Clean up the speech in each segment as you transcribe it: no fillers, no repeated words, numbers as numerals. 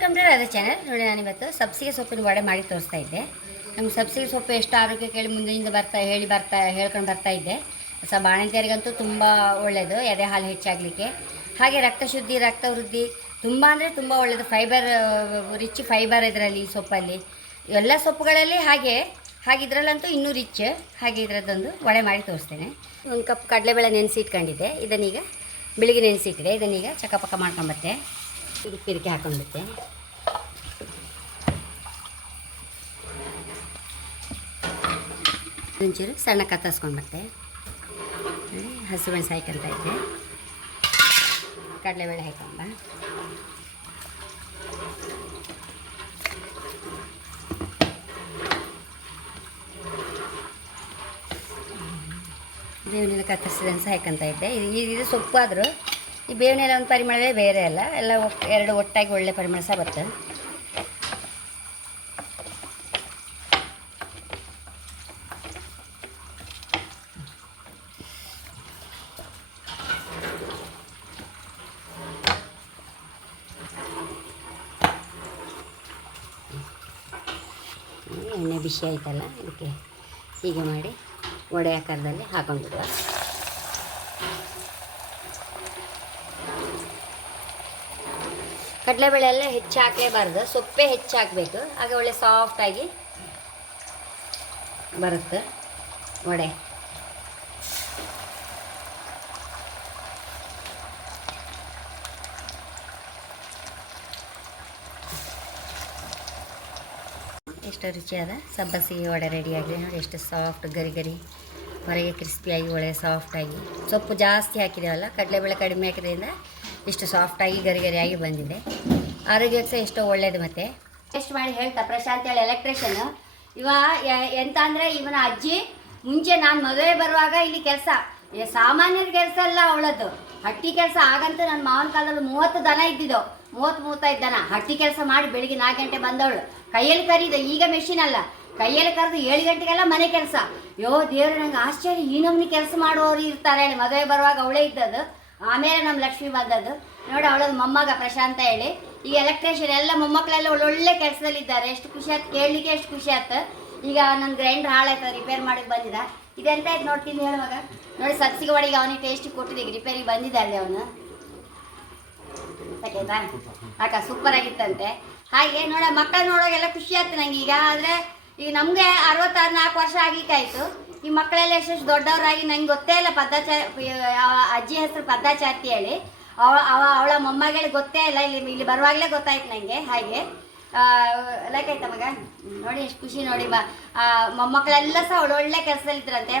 Welcome to ಅದೇ channel. ನೋಡಿ, ನಾನಿವತ್ತು ಸಬ್ಸಿಗೆ ಸೊಪ್ಪಿನ ವಡೆ ಮಾಡಿ ತೋರಿಸ್ತಾ ಇದ್ದೆ. ನಮ್ಗೆ ಸಬ್ಸಿಗೆ ಸೊಪ್ಪು ಎಷ್ಟು ಆರೋಗ್ಯ ಕೇಳಿ ಮುಂದೆಯಿಂದ ಹೇಳ್ಕೊಂಡು ಬರ್ತಾ ಇದ್ದೆ. ಬಾಣಂತಿಯರಿಗಂತೂ ತುಂಬ ಒಳ್ಳೆಯದು, ಎದೆ ಹಾಲು ಹೆಚ್ಚಾಗಲಿಕ್ಕೆ. ಹಾಗೆ ರಕ್ತ ಶುದ್ಧಿ, ರಕ್ತ ವೃದ್ಧಿ ತುಂಬ ಅಂದರೆ ತುಂಬ ಒಳ್ಳೆಯದು. ರಿಚ್ ಫೈಬರ್ ಇದರಲ್ಲಿ, ಈ ಸೊಪ್ಪಲ್ಲಿ. ಎಲ್ಲ ಸೊಪ್ಪುಗಳಲ್ಲಿ ಹಾಗೆ ಇದರಲ್ಲಂತೂ ಇನ್ನೂ ರಿಚ್. ಹಾಗೆ ಇದರದ್ದೊಂದು ವಡೆ ಮಾಡಿ ತೋರಿಸ್ತೇನೆ. ಒಂದು ಕಪ್ ಕಡಲೆಬೇಳೆ ನೆನೆಸಿಟ್ಕೊಂಡಿದ್ದೆ. ಇದನ್ನೀಗ ಬೆಳಿಗ್ಗೆ ನೆನೆಸಿಟ್ಟಿದೆ. ಇದನ್ನೀಗ ಚಕ್ಕಪಕ್ಕ ಮಾಡ್ಕೊಂಬತ್ತೆ. ಇದಕ್ಕೆ ಹಾಕೊಂಡ್ಬಿಟ್ಟೆ. ಒಂಚೂರು ಸಣ್ಣ ಕತ್ತರಿಸ್ಕೊಂಡ್ಬರ್ತೆ. ಹಸಿಮೆಣಸು ಹಾಕೊಂತ ಇದ್ದೆ. ಕಡಲೆಬೇಳೆ ಹಾಕೊಂಬ. ಬೇವಿನೆಲ್ಲ ಕತ್ತರಿಸಿದಂಗೆ ಸಹ ಹಾಕೊಂತ ಇದ್ದೆ. ಇದು ಸೊಪ್ಪಾದರೂ ಈ ಬೇವಿನೆಲ್ಲ ಒಂದು ಪರಿಮಳವೇ ಬೇರೆ ಅಲ್ಲ, ಎಲ್ಲ ಎರಡು ಒಟ್ಟಾಗಿ ಒಳ್ಳೆ ಪರಿಮಳ ಸಹ ಬರ್ತದೆ. ಎಣ್ಣೆ ಬಿಸಿ ಆಯ್ತಲ್ಲ, ಇದಕ್ಕೆ ಹೀಗೆ ಮಾಡಿ ವಡೆ ಆಕಾರದಲ್ಲಿ ಹಾಕೊಂಡ್ಬಿಡುವ. ಕಡಲೆಬೇಳೆ ಎಲ್ಲ ಹೆಚ್ಚು ಹಾಕಲೇಬಾರ್ದು, ಸೊಪ್ಪೇ ಹೆಚ್ಚು ಹಾಕಬೇಕು. ಆಗ ಒಳ್ಳೆ ಸಾಫ್ಟಾಗಿ ಬರುತ್ತೆ ವಡೆ. ಎಷ್ಟು ರುಚಿಯಾದ ಸಬ್ಬಸಿಗೆ ವಡೆ ರೆಡಿಯಾಗಿದೆ ನೋಡಿ. ಎಷ್ಟು ಸಾಫ್ಟ್, ಗರಿ ಗರಿ, ಹೊರಗೆ ಕ್ರಿಸ್ಪಿಯಾಗಿ, ಒಳ್ಳೆ ಸಾಫ್ಟಾಗಿ. ಸೊಪ್ಪು ಜಾಸ್ತಿ ಹಾಕಿದೇವಲ್ಲ, ಕಡಲೆಬೇಳೆ ಕಡಿಮೆ ಹಾಕಿದ್ರಿಂದ ಇಷ್ಟು ಸಾಫ್ಟಾಗಿ ಗರಿ ಗರಿಯಾಗಿ ಬಂದಿದೆ. ಆರೋಗ್ಯಕ್ಕೆ ಸಹ ಎಷ್ಟೋ ಒಳ್ಳೇದು. ಮತ್ತು ಟೇಸ್ಟ್ ಮಾಡಿ ಹೇಳ್ತಾ ಪ್ರಶಾಂತ್ ಹೇಳಿ ಎಲೆಕ್ಟ್ರಿಷಿಯನ್ ಎಂತ ಅಂದರೆ, ಇವನ ಅಜ್ಜಿ ಮುಂಚೆ ನಾನು ಮದುವೆ ಬರುವಾಗ ಇಲ್ಲಿ ಕೆಲಸ, ಸಾಮಾನ್ಯರ ಕೆಲಸ ಅಲ್ಲ ಅವಳದ್ದು, ಹಟ್ಟಿ ಕೆಲಸ. ಆಗಂತೂ ನನ್ನ ಮಾವನ ಕಾಲದಲ್ಲಿ 30 ದನ ಇದ್ದಿದ್ದವು, 35 ದನ. ಹಟ್ಟಿ ಕೆಲಸ ಮಾಡಿ ಬೆಳಿಗ್ಗೆ 4 ಗಂಟೆ ಬಂದವಳು. ಕೈಯಲ್ಲಿ ಕರೀದ, ಈಗ ಮೆಷಿನ್ ಅಲ್ಲ, ಕೈಯಲ್ಲಿ ಕರೆದು 7 ಗಂಟೆಗೆಲ್ಲ ಮನೆ ಕೆಲಸ. ದೇವ್ರು, ನಂಗೆ ಆಶ್ಚರ್ಯ, ಈ ನಮ್ನಿ ಕೆಲಸ ಮಾಡುವವರು ಇರ್ತಾರೆ ಹೇಳಿ. ಮದುವೆ ಬರುವಾಗ ಅವಳೇ ಇದ್ದದ್ದು, ಆಮೇಲೆ ನಮ್ಮ ಲಕ್ಷ್ಮಿ ಬಂದದ್ದು ನೋಡಿ. ಅವಳದು ಮೊಮ್ಮಗ ಪ್ರಶಾಂತ ಹೇಳಿ. ಈಗ ಎಲೆಕ್ಟ್ರಿಷಿಯನ್ ಎಲ್ಲ ಮೊಮ್ಮಕ್ಕಳೆಲ್ಲ ಒಳ್ಳೊಳ್ಳೆ ಕೆಲಸದಲ್ಲಿದ್ದಾರೆ. ಎಷ್ಟು ಖುಷಿ ಆಯ್ತು ಕೇಳಲಿಕ್ಕೆ, ಎಷ್ಟು ಖುಷಿ ಆಯ್ತು. ಈಗ ನನ್ನ ಗ್ರೈಂಡರ್ ಹಾಳಾಯ್ತು, ರಿಪೇರ್ ಮಾಡಿ ಬಂದಿದ್ದ. ಇದೆಂತ ಆಯ್ತು ನೋಡ್ತೀನಿ ಹೇಳುವಾಗ ನೋಡಿ. ಸಬ್ಸಿಗೆ ವಡೆಗೆ ಅವನಿಗೆ ಟೇಸ್ಟಿಗೆ ಕೊಟ್ಟಿದ್ದೆ, ಈಗ ರಿಪೇರಿಗೆ ಬಂದಿದ್ದಲ್ಲಿ ಅವನು. ಸಾಕೈತಾ ಆಕ ಸೂಪರ್ ಆಗಿತ್ತಂತೆ. ಹಾಗೆ ನೋಡ, ಮಕ್ಕಳು ನೋಡೋಗೆಲ್ಲ ಖುಷಿ ಆಯ್ತು ನಂಗೆ. ಈಗ ಆದರೆ ಈಗ ನಮಗೆ 64 ವರ್ಷ ಆಗಿಕ್ಕಾಯ್ತು. ಈ ಮಕ್ಕಳೆಲ್ಲ ಎಷ್ಟೆಷ್ಟು ದೊಡ್ಡವರಾಗಿ ನಂಗೆ ಗೊತ್ತೇ ಇಲ್ಲ. ಅಜ್ಜಿ ಹೆಸರು ಪದ್ದಾಚಾರ್ತಿ ಹೇಳಿ. ಅವಳ ಮೊಮ್ಮಗಳಿಗೆ ಗೊತ್ತೇ ಇಲ್ಲ. ಇಲ್ಲಿ ಬರುವಾಗಲೇ ಗೊತ್ತಾಯ್ತು ನನಗೆ. ಹಾಗೆ ಲೈಕಾಯ್ತ ಮಗ ನೋಡಿ, ಎಷ್ಟು ಖುಷಿ ನೋಡಿ. ಮೊಮ್ಮಕ್ಕಳೆಲ್ಲ ಸಹ ಒಳ್ಳೊಳ್ಳೆ ಕೆಲಸದಲ್ಲಿದ್ದರಂತೆ.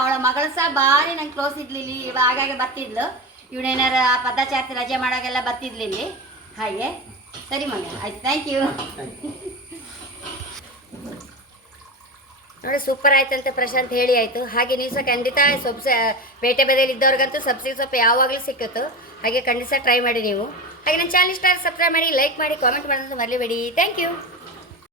ಅವಳ ಮಗಳು ಸಹ ಭಾರಿ ನಂಗೆ ಕ್ಲೋಸ್ ಇದ್ಲಿ. ಇಲ್ಲಿ ಆಗಾಗ ಬರ್ತಿದ್ಲು. ಇವಳೇನಾರ ಪದ್ದಾಚಾರ್ತಿ ರಜೆ ಮಾಡೋಗೆಲ್ಲ ಬರ್ತಿದ್ಲಿ ಇಲ್ಲಿ. ಹಾಗೆ ಸರಿ ಮಗ, ಆಯ್ತು, ಥ್ಯಾಂಕ್ ಯು. ನೋಡಿ, ಸೂಪರ್ ಆಯ್ತಂತೆ ಪ್ರಶಾಂತ್ ಹೇಳಿ ಆಯಿತು. ಹಾಗೆ ನೀವು ಸಹ ಖಂಡಿತ ಸೊಪ್ಪು ಪೇಟೆ ಬದಿಯಲ್ಲಿ ಇದ್ದವ್ರಿಗಂತೂ ಸಬ್ಸಿಗೆ ಸೊಪ್ಪು ಯಾವಾಗಲೂ ಸಿಕ್ಕಿತ್ತು. ಹಾಗೆ ಖಂಡಿತ ಟ್ರೈ ಮಾಡಿ ನೀವು. ಹಾಗೆ ನನ್ನ ಚಾನಲ್ ಇಷ್ಟ ಸಬ್ಸ್ಕ್ರೈಬ್ ಮಾಡಿ, ಲೈಕ್ ಮಾಡಿ, ಕಾಮೆಂಟ್ ಮಾಡೋದು ಮರಿಬೇಡಿ. Thank you.